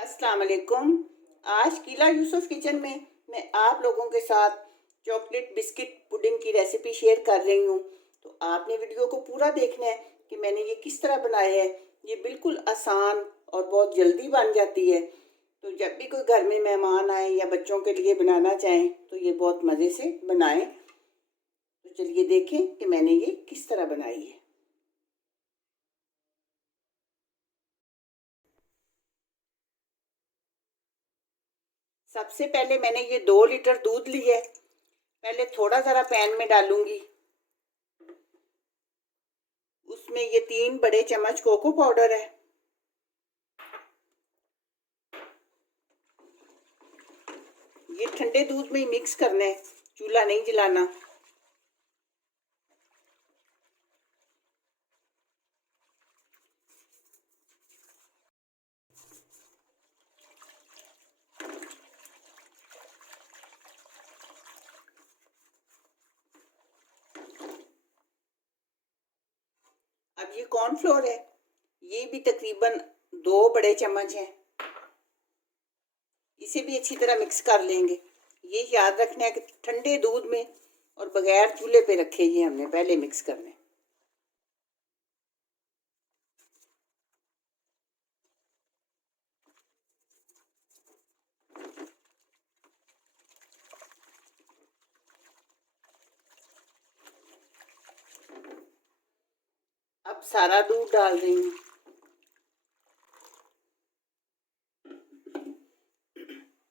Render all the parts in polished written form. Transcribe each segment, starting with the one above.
अस्सलाम वालेकुम। आज किला यूसुफ किचन में मैं आप लोगों के साथ चॉकलेट बिस्किट पुडिंग की रेसिपी शेयर कर रही हूँ। तो आपने वीडियो को पूरा देखना है कि मैंने ये किस तरह बनाया है। ये बिल्कुल आसान और बहुत जल्दी बन जाती है। तो जब भी कोई घर में मेहमान आए या बच्चों के लिए बनाना चाहें तो ये बहुत मज़े से बनाएं। तो चलिए देखें कि मैंने ये किस तरह बनाई है। सबसे पहले मैंने ये 2 लीटर दूध लिया है। पहले थोड़ा ज़रा पैन में डालूंगी। उसमें ये 3 बड़े चम्मच कोको पाउडर है। ये ठंडे दूध में ही मिक्स करना है, चूल्हा नहीं जलाना। अब ये कॉर्नफ्लोर है, ये भी तकरीबन 2 बड़े चम्मच हैं। इसे भी अच्छी तरह मिक्स कर लेंगे। ये याद रखना है कि ठंडे दूध में और बगैर चूल्हे पे रखे ये हमने पहले मिक्स करने। अब सारा दूध डाल रही हूँ।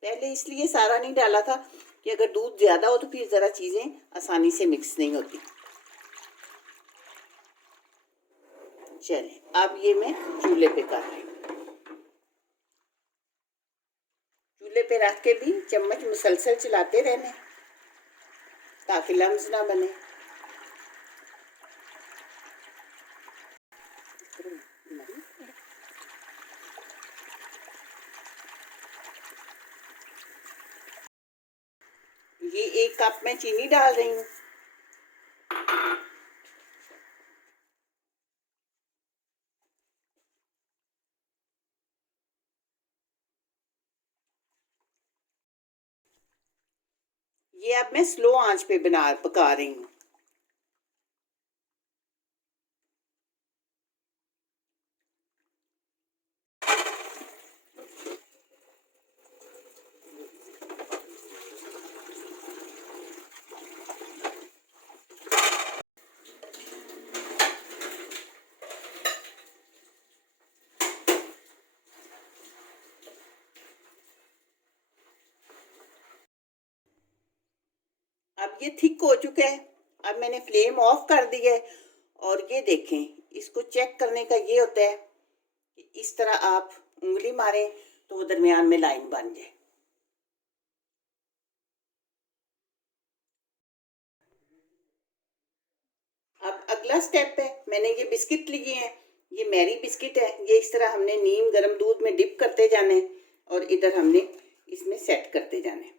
पहले इसलिए सारा नहीं डाला था कि अगर दूध ज़्यादा हो तो फिर ज़रा चीज़ें आसानी से मिक्स नहीं होती। चलिए अब ये मैं चूल्हे पे कर रही हूँ। चूल्हे पे रख के भी चम्मच मुसलसल चलाते रहने ताकि लम्स ना बने। ये 1 कप में चीनी डाल रही हूँ। ये अब मैं स्लो आंच पे पका रही हूँ। अब ये थिक हो चुका है। अब मैंने फ्लेम ऑफ कर दी है और ये देखें, इसको चेक करने का ये होता है कि इस तरह आप उंगली मारें तो वो दरमियान में लाइन बन जाए। अब अगला स्टेप है, मैंने ये बिस्किट लिए हैं। ये मैरी बिस्किट है। ये इस तरह हमने नीम गर्म दूध में डिप करते जाने और इधर हमने इसमें सेट करते जाने।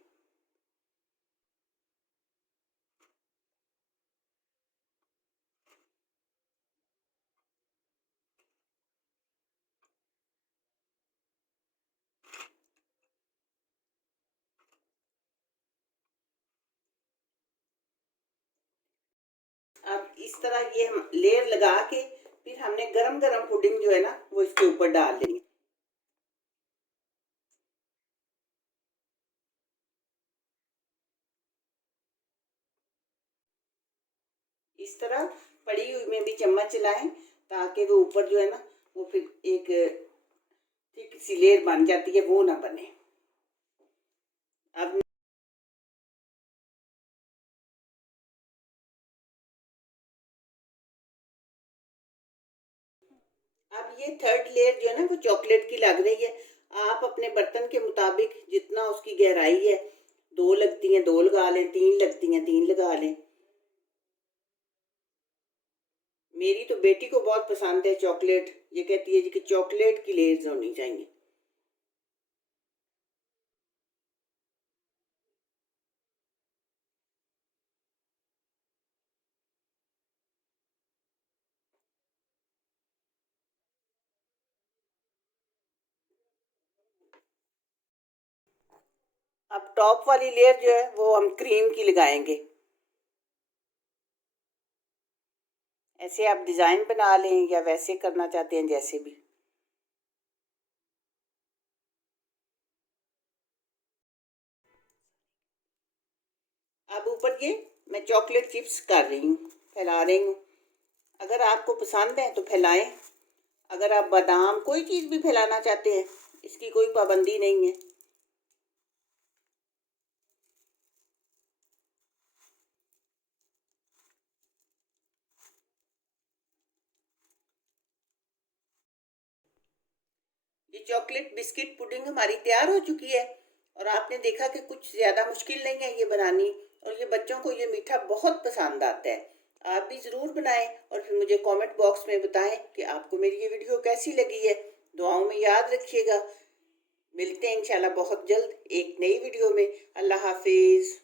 अब इस तरह ये हम लेयर लगा के फिर हमने गरम गरम पुडिंग जो है ना वो इसके ऊपर डाल देंगे। इस तरह पड़ी हुई में भी चम्मच चलाएं ताकि वो ऊपर जो है ना वो फिर एक थिक सी लेयर बन जाती है, वो ना बने। अब अब ये थर्ड लेयर जो है ना वो चॉकलेट की लग रही है। आप अपने बर्तन के मुताबिक जितना उसकी गहराई है, 2 लगती हैं 2 लगा लें, 3 लगती हैं 3 लगा लें। मेरी तो बेटी को बहुत पसंद है चॉकलेट। ये कहती है जी कि चॉकलेट की लेयर्स होनी चाहिए। अब टॉप वाली लेयर जो है वो हम क्रीम की लगाएंगे। ऐसे आप डिज़ाइन बना लें या वैसे करना चाहते हैं जैसे भी। अब ऊपर ये मैं चॉकलेट चिप्स कर रही हूँ, फैला रही हूँ। अगर आपको पसंद है तो फैलाएं। अगर आप बादाम कोई चीज़ भी फैलाना चाहते हैं, इसकी कोई पाबंदी नहीं है। ये चॉकलेट बिस्किट पुडिंग हमारी तैयार हो चुकी है और आपने देखा कि कुछ ज़्यादा मुश्किल नहीं है ये बनानी, और ये बच्चों को ये मीठा बहुत पसंद आता है। आप भी ज़रूर बनाएं और फिर मुझे कमेंट बॉक्स में बताएं कि आपको मेरी ये वीडियो कैसी लगी है। दुआओं में याद रखिएगा। मिलते हैं इंशाल्लाह बहुत जल्द एक नई वीडियो में। अल्लाह हाफिज़।